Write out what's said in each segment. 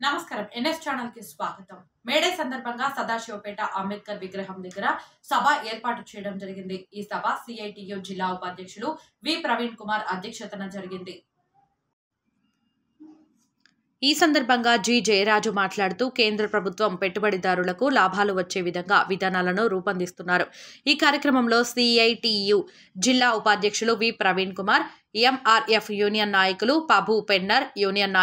నమస్కారం NS channel కి స్వాగతం. మేడే సందర్భంగా సదాశివపేట అంబేద్కర్ విగ్రహం దగ్గర సభ ఏర్పాటు చేయడం జరిగింది. ఈ సభ సిఐటియు జిల్లా ఉపాధ్యక్షులు వి ప్రవీణ్ కుమార్ అధ్యక్షతన జరిగింది. ఈ సందర్భంగా జి జయరాజు మాట్లాడుతూ కేంద్ర ప్రభుత్వం పెట్టుబడిదారులకు లాభాలు వచ్చే విధంగా విధానాలను రూపొందిస్తున్నారు. ఈ కార్యక్రమంలో సిఐటియు జిల్లా ఉపాధ్యక్షులు వి ప్రవీణ్ కుమార్, ఎంఆర్ఎఫ్ యూనియన్ నాయకులు పబు పెన్నర్, యూనియన్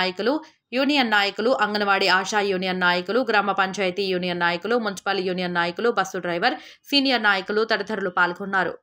నాయకులు, అంగన్వాడీ ఆశా యూనియన్ నాయకులు, గ్రామ పంచాయతీ యూనియన్ నాయకులు, మున్సిపల్ యూనియన్ నాయకులు, బస్సు డ్రైవర్, సీనియర్ నాయకులు తదితరులు పాల్గొన్నారు.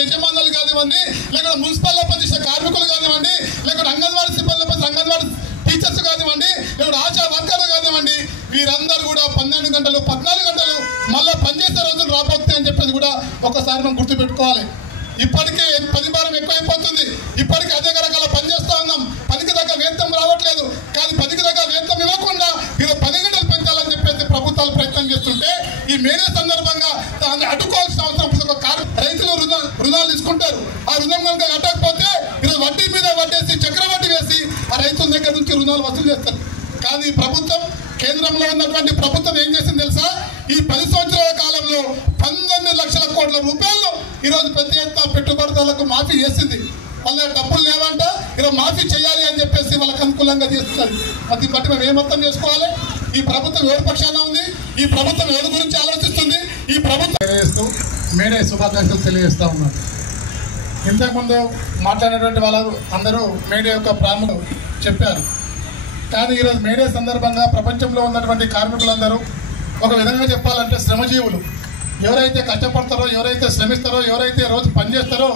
యజమానులు కానివ్వండి, లేకపోతే మున్సిపల్లో పనిచేసే కార్మికులు కానివ్వండి, లేకపోతే అంగన్వాడీ సిబ్బంది అంగన్వాడీ టీచర్స్ కానివ్వండి, లేకపోతే ఆశా వర్కర్లు కానివ్వండి, వీరందరూ కూడా 12 గంటలు 14 గంటలు మళ్ళీ పనిచేసే రోజులు రాబోతున్నాయి అని చెప్పేసి కూడా ఒకసారి మనం గుర్తుపెట్టుకోవాలి. ఇప్పటికే పని భారం ఎక్కువైపోతుంది. ఇప్పటికే అదే రకాల పని చేస్తూ ఉన్నాం. పనికి దగ్గర వేతనం రావట్లేదు. కానీ పనికి దగ్గర వేతనం ఇవ్వకుండా ఇది 10 గంటలు పెంచాలని చెప్పేసి ప్రభుత్వాలు ప్రయత్నం చేస్తుంటే ఈ మేరే సందర్భంగా దాన్ని అడ్డుకోవాల్సిన అవసరం. రైతులు రుణాలు తీసుకుంటారు. ఆ రుణం కనుక కట్టకపోతే ఈరోజు వడ్డీ మీద వడ్డేసి చక్రవడ్డీ వేసి ఆ రైతుల దగ్గర నుంచి రుణాలు వసూలు చేస్తారు. కానీ ప్రభుత్వం, కేంద్రంలో ఉన్నటువంటి ప్రభుత్వం ఏం చేసింది తెలుసా? ఈ 10 సంవత్సరాల కాలంలో 19 లక్షల కోట్ల రూపాయలు ఈరోజు పెద్ద ఎత్తున పెట్టుబడిదారులకు మాఫీ చేసింది. వాళ్ళ డబ్బులు లేవంట, ఇలా మాఫీ చేయాలి అని చెప్పేసి వాళ్ళకి అనుకూలంగా చేస్తున్నారు. అది బట్టి మేము ఏమర్థం చేసుకోవాలి? ఈ ప్రభుత్వం ఎవరి పక్షాన ఉంది? ఈ ప్రభుత్వం ఎవరి గురించి ఆలోచిస్తుంది? ఈ ప్రభుత్వం తెలియజేస్తూ మేడే శుభాకాంక్షలు తెలియజేస్తూ ఉన్నారు. ఇంతకుముందు మాట్లాడినటువంటి వాళ్ళు అందరూ మేడే యొక్క ప్రాముఖ్యత చెప్పారు. కానీ ఈరోజు మేడే సందర్భంగా ప్రపంచంలో ఉన్నటువంటి కార్మికులందరూ ఒక విధంగా చెప్పాలంటే శ్రమజీవులు. ఎవరైతే కష్టపడతారో, ఎవరైతే శ్రమిస్తారో, ఎవరైతే రోజు పనిచేస్తారో,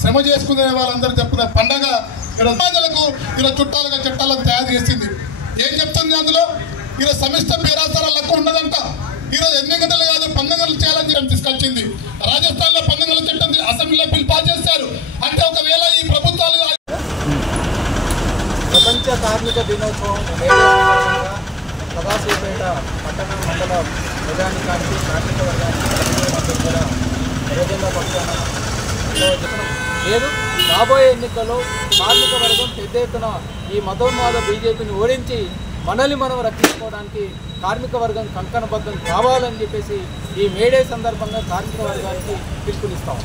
శ్రమ చేసుకునే వాళ్ళందరూ చెప్పుకునే పండగ ఈరోజు ప్రజలకు ఈరోజు చుట్టాలుగా చట్టాలను తయారు చేసింది. ఏం చెప్తుంది అందులో? ఈరోజు సమిష్ట పేరాస్తార లెక్క ఉండదంట. ఈరోజు 8 గంటలు కాదు 12 గంటలు చేయాలని తీసుకొచ్చింది. రాజస్థాన్ లో 12 గంటల చట్టం అసెంబ్లీలో బిల్ పాస్ చేశారు. అంటే ఒకవేళ ఈ ప్రభుత్వాలు ప్రపంచ కార్మిక దినోత్సవం సదాశివపేట పట్టణ మండల ప్రజానికానికి కార్మిక వర్గానికి కూడా ప్రయోజన పక్షాన లేదు. రాబోయే ఎన్నికల్లో కార్మిక వర్గం పెద్ద ఎత్తున ఈ మతోన్మాద బీజేపీని ఓడించి మనల్ని మనం రక్షించుకోవడానికి కార్మిక వర్గం కంకణబద్ధం కావాలని చెప్పేసి ఈ మేడే సందర్భంగా కార్మిక వర్గానికి పిలుపునిస్తాం.